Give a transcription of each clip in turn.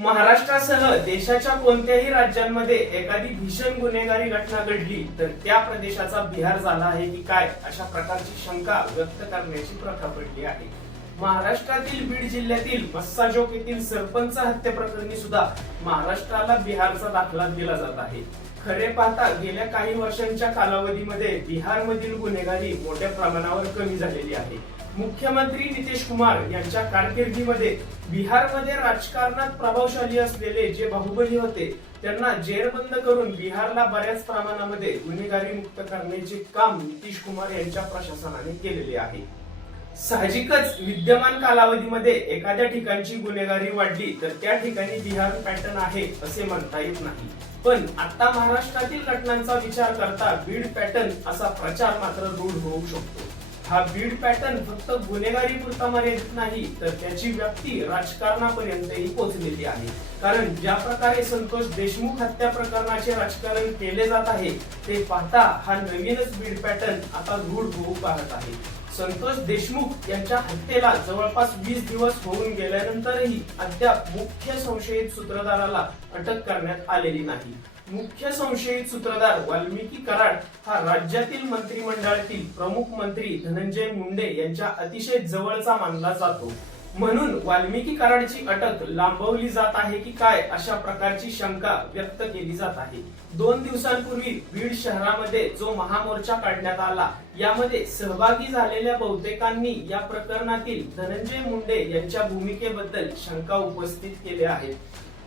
महाराष्ट्रासह देशाच्या कोणत्याही राज्यांमध्ये एखादी भीषण गुन्हेगारी घटना घडली तर त्या प्रदेशाचा बिहार झाला आहे की काय अशा प्रकारची शंका व्यक्त करण्याची प्रथा पडली आहे. महाराष्ट्रातील बीड जिल्ह्यातील मस्साजोक येथील सरपंच हत्या प्रकरणी सुद्धा महाराष्ट्राला बिहारचा दाखला दिला जात आहे. खरे पाहता गेल्या काही वर्षांच्या कालावधीमध्ये बिहारमधील गुन्हेगारी मोठ्या प्रमाणावर कमी झालेली आहे. मुख्यमंत्री नितीश कुमार यांच्या कारकिर्दीमध्ये बिहारमध्ये राजकारणात प्रभावशाली असलेले जे बाहुबली होते त्यांना जेरबंद करून बिहारला बऱ्याच प्रमाणामध्ये गुन्हेगारी मुक्त करण्याचे काम नितीश कुमार यांच्या प्रशासनाने केलेले आहे. साहजिकच विद्यमान कालावधीमध्ये एखाद्या ठिकाणची गुन्हेगारी वाढली तर त्या ठिकाणी बिहार पॅटर्न आहे असे म्हणता येत नाही. पण आता महाराष्ट्रातील घटनांचा विचार करता बीड पॅटर्न असा प्रचार मात्र रूढ होऊ शकतो. हा बीड पॅटर्न फक्त गुन्हेगारी पुरता मर्यादित नाही तर त्याची व्याप्ती राजकारणापर्यंतही पोहोचलेली आहे. कारण ज्या प्रकारे संतोष देशमुख हत्या प्रकरणाचे राजकारण केले जात आहे ते पाहता हा नवीनच बीड पॅटर्न आता रूढ होऊ पाहत आहे. संतोष देशमुख यांच्या हत्येला जवळपास वीस दिवस होऊन गेल्यानंतरही अद्याप मुख्य संशयित सूत्रधाराला अटक करण्यात आलेली नाही. मुख्य संशयित सूत्रधार वाल्मिकी कराड हा राज्यातील मंत्रिमंडळातील प्रमुख मंत्री धनंजय मुंडे यांच्या अतिशय जवळचा मानला जातो. म्हणून वाल्मिकी कराडची अटक लांबवली जात आहे की काय अशा प्रकारची शंका व्यक्त केली जात आहे. दोन दिवसांपूर्वी बीड शहरामध्ये जो महामोर्चा काढण्यात आला यामध्ये सहभागी झालेल्या बहुतेकांनी या प्रकरणातील धनंजय मुंडे यांच्या भूमिकेबद्दल शंका उपस्थित केल्या आहेत.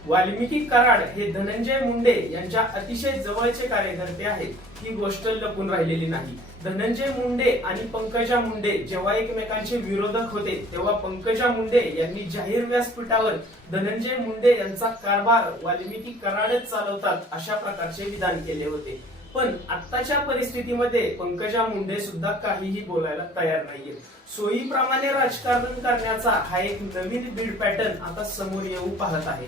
वाल्मिकी कराड हे धनंजय मुंडे यांच्या अतिशय जवळचे कार्यकर्ते आहेत. ही गोष्ट लपून राहिलेली नाही. धनंजय मुंडे आणि पंकजा मुंडे जेव्हा एकमेकांचे विरोधक होते तेव्हा पंकजा मुंडे यांनी जाहीर व्यासपीठावर धनंजय मुंडे यांचा कारभार वाल्मिकी कराडच चालवतात अशा प्रकारचे विधान केले होते. पण आत्ताच्या परिस्थितीमध्ये पंकजा मुंडे सुद्धा काहीही बोलायला तयार नाहीये सोयीप्रमाणे राजकारण करण्याचा हा एक नवीन बीड पॅटर्न आता समोर येऊ पाहत आहे.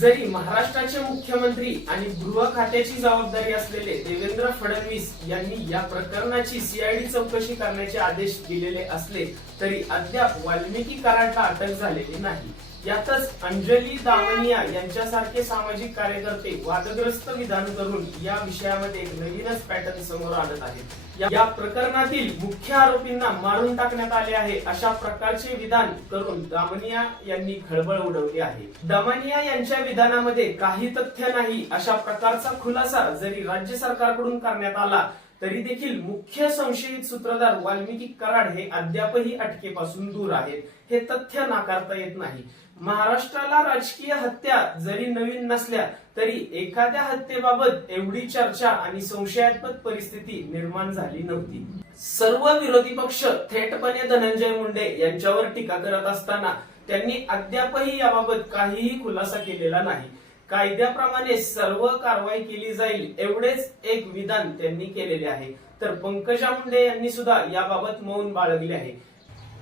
जरी महाराष्ट्राचे मुख्यमंत्री आणि गृह खात्याची जबाबदारी असलेले देवेंद्र फडणवीस यांनी या प्रकरणाची सीआयडी चौकशी करण्याचे आदेश दिलेले असले तरी अद्याप वाल्मिकी कराडला अटक झालेली नाही. यातच अंजली दामनिया यांच्यासारखे सामाजिक कार्यकर्ते वादग्रस्त विधान करून या विषयामध्ये एक नवीनच पॅटर्न समोर आणत आहेत. या- या प्रकरणातील मुख्य आरोपींना मारून टाकण्यात आले आहे अशा प्रकारचे विधान करून दामनिया यांनी खळबळ उडवली आहे. दामनिया यांच्या विधानामध्ये काही तथ्य नाही अशा प्रकारचा खुलासा जरी राज्य सरकारकडून करण्यात आला तरी देखील मुख्य संशयित सूत्रधार वाल्मिकी कराड हे अद्यापही अटकेपासून दूर आहेत. हे तथ्य नाकारता येत नाही. महाराष्ट्राला राजकीय हत्या जरी नवीन नसल्या तरी एखाद्या हत्येबाबत एवढी चर्चा आणि संशयात्मक परिस्थिती निर्माण झाली नव्हती. सर्व विरोधी पक्ष थेटपणे धनंजय मुंडे यांच्यावर टीका करत असताना त्यांनी अद्यापही याबाबत काहीही खुलासा केलेला नाही. कायद्याप्रमाणे सर्व कारवाई केली जाईल एवढेच एक विधान त्यांनी केलेले आहे. तर पंकजा मुंडे यांनी सुद्धा याबाबत मौन बाळगले आहे.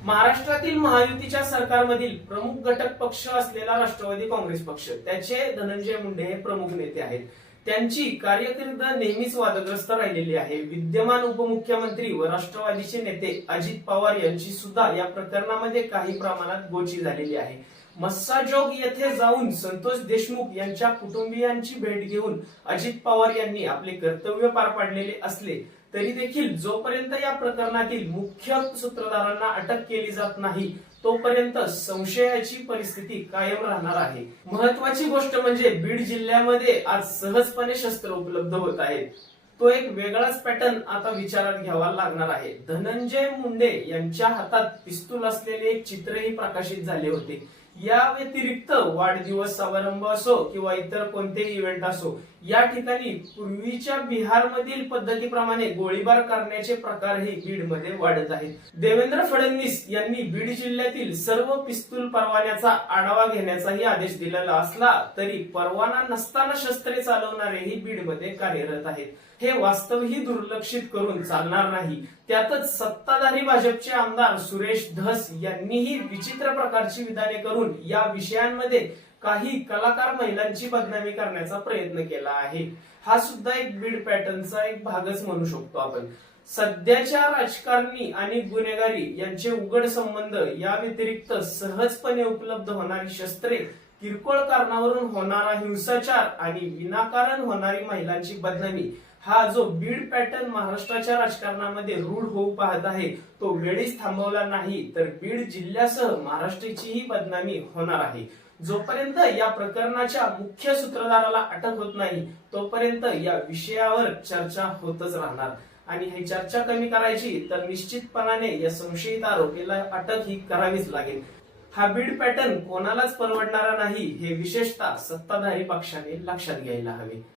महाराष्ट्रातील महायुतीच्या सरकारमधील प्रमुख घटक पक्ष असलेला राष्ट्रवादी काँग्रेस पक्ष. त्याचे धनंजय मुंडे हे प्रमुख नेते आहेत. त्यांची कार्यकीर्द नेहमीच वादग्रस्त राहिलेली आहे. विद्यमान उपमुख्यमंत्री व राष्ट्रवादीचे नेते अजित पवार यांची सुद्धा या प्रकरणामध्ये काही प्रमाणात गोची झालेली आहे. मस्साजोग येथे जाऊन संतोष देशमुख यांच्या कुटुंबियांची भेट घेऊन अजित पवार यांनी आपले कर्तव्य पार पाडलेले असले तरी देखील जोपर्यंत या प्रकरणातील मुख्य सूत्रधारांना अटक केली जात नाही तोपर्यंत संशयाची परिस्थिती कायम राहणार आहे. महत्वाची गोष्ट म्हणजे बीड जिल्ह्यामध्ये आज सहजपणे शस्त्र उपलब्ध होत आहेत. तो एक वेगळाच पॅटर्न आता विचारात घ्यावा लागणार आहे. धनंजय मुंडे यांच्या हातात पिस्तूल असलेले चित्रही प्रकाशित झाले होते. या व्यतिरिक्त वाढदिवस समारंभ असो किंवा इतर कोणतेही इव्हेंट असो या ठिकाणी पूर्वीच्या बिहारमधील पद्धतीप्रमाणे गोळीबार करण्याचे प्रकारही बीडमध्ये वाढत आहेत. देवेंद्र फडणवीस यांनी बीड जिल्ह्यातील सर्व पिस्तूल परवान्याचा आढावा घेण्याचाही आदेश दिलेला असला तरी परवाना नसताना शस्त्रे चालवणारेही बीडमध्ये कार्यरत आहेत. हे वास्तवही दुर्लक्षित करून चालणार नाही. त्यातच सत्ताधारी भाजपचे आमदार सुरेश धस यांनीही विचित्र प्रकारची विधाने करून या विषयांमध्ये काही कलाकार महिलांची बदनामी करण्याचा प्रयत्न केला आहे. हा सुद्धा एक बीड पॅटर्नचा एक भागच म्हणू शकतो आपण. सध्याच्या राजकारणी आणि गुन्हेगारी यांचे उघड संबंध या व्यतिरिक्त सहजपणे उपलब्ध होणारी शस्त्रे किरकोळ कारणावरून होणारा हिंसाचार आणि विनाकारण होणारी महिलांची बदनामी हा जो बीड पॅटर्न महाराष्ट्राच्या राजकारणामध्ये रूढ होऊ पाहत आहे तो वेळीच थांबवला नाही तर बीड जिल्ह्यासह महाराष्ट्राचीही बदनामी होणार आहे. जोपर्यंत या प्रकरणाच्या मुख्य सूत्रधाराला अटक होत नाही तोपर्यंत या विषयावर चर्चा होतच राहणार. आणि ही चर्चा कमी करायची तर निश्चितपणाने या संशयित आरोपीला अटक ही करावीच लागेल. हा बीड पॅटर्न कोणालाच परवडणारा नाही हे विशेषतः सत्ताधारी पक्षाने लक्षात घ्यायला हवे.